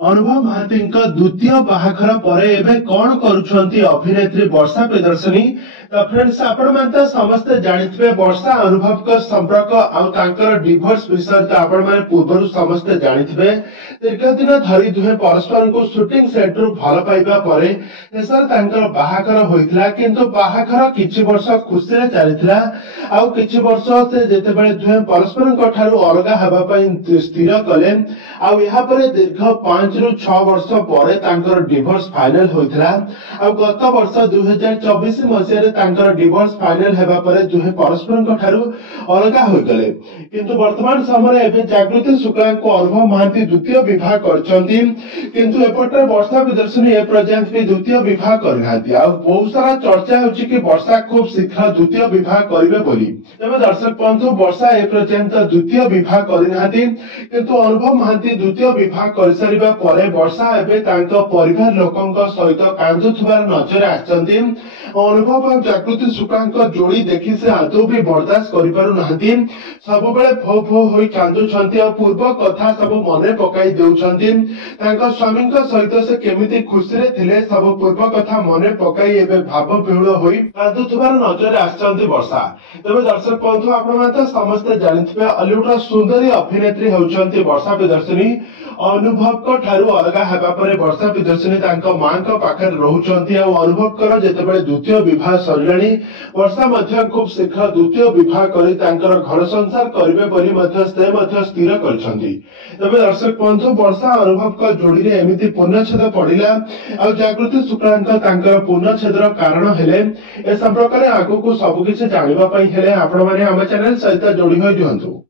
अनुभव महांती द्वितीय बाहाघर पर एबे कौन करुछंती अभिनेत्री वर्षा प्रियदर्शनी। तो फ्रेंड्स आपण माने समस्ते जानिथिबे वर्षा अनुभव का संपर्क आ तांकर डिवोर्स विषय तो आपण माने पूर्वरु समस्ते जानिथिबे। दीर्घ दिन धरी दुहे परस्पर को शूटिंग सेट रु भल पाइबा परे शेषर तांकर बाहाघर होइतला, किंतु बाहाघर किछि वर्ष खुशी रे चलितला। आ किछि वर्ष से जेतेबेले दुहे परस्पर ठारू अलगा हेबा पई स्थिर कले। आ यहा परे दीर्घ 5 ରୁ 6 वर्ष पर तांकर डिवोर्स फाइनल होइतला। आ गत वर्ष 2024 मसिया रे तांकर डिवोर्स फाइनल हेबा परे दुहे परस्पर ठारू अलगा होई गले। किंतु वर्तमान समय एबे जागृति शुक्ला को अनुभव महांती द्वितीय विवाह करछंती, किंतु एपटे वर्षा प्रियदर्शनी ए पर्यंत भी द्वितीय विवाह करनांती। आ बहुत सारा चर्चा होछि कि वर्षा खूब शीघ्र द्वितीय विवाह करिवे बोली। तबे दर्शक बंधु वर्षा ए पर्यंत द्वितीय विवाह करनांती, किंतु अनुभव महांती द्वितीय विवाह करसारिबा परे वर्षा एबे तांको परिवार लोकंक सहित कांदुथुबार नजर आछंती। अनुभव और जागृति शुक्ला जोड़ी देखि से आदौ भी बर्दाश्त करि पारु नाहंती। सब बेले भो भो होई कांदुछंती और पूर्व कथा सब मने पकाई देउछंती। तांको स्वामींक सहित से केमिति खुशी रे थिले सब पूर्व कथा मने पकाई एबे भाव विहुल होई कांदुथुबार नजर आछंती वर्षा। तबे दर्शक बंधु आपण माने समस्त जानिथिबे हॉलीवुड सुंदरी अभिनेत्री होउछंती वर्षा प्रियदर्शनी। अनुभव को ठारू अलगा हेबा परे वर्षा प्रियदर्शनी तांको मां को पाखर रहउछंती और अनुभव कर जेतेबेले द्वितीय विवाह सरिलाणी वर्षा मध्य खूब शीघ्र द्वितीय विवाह करी तांकर घर संसार करिवे बोली मध्य से मध्य स्थिर करछंती। तबे दर्शक बंधु वर्षा अनुभव का जोड़ी रे एमिति पूर्णछेद पड़िला और जागृति शुक्लांक तांकर पूर्णछेदर कारण हेले ए संपर्क रे आगु को सब किछि जानिबा पई हेले आपण माने हम चैनल सहित जोड़ी होई दियंतु।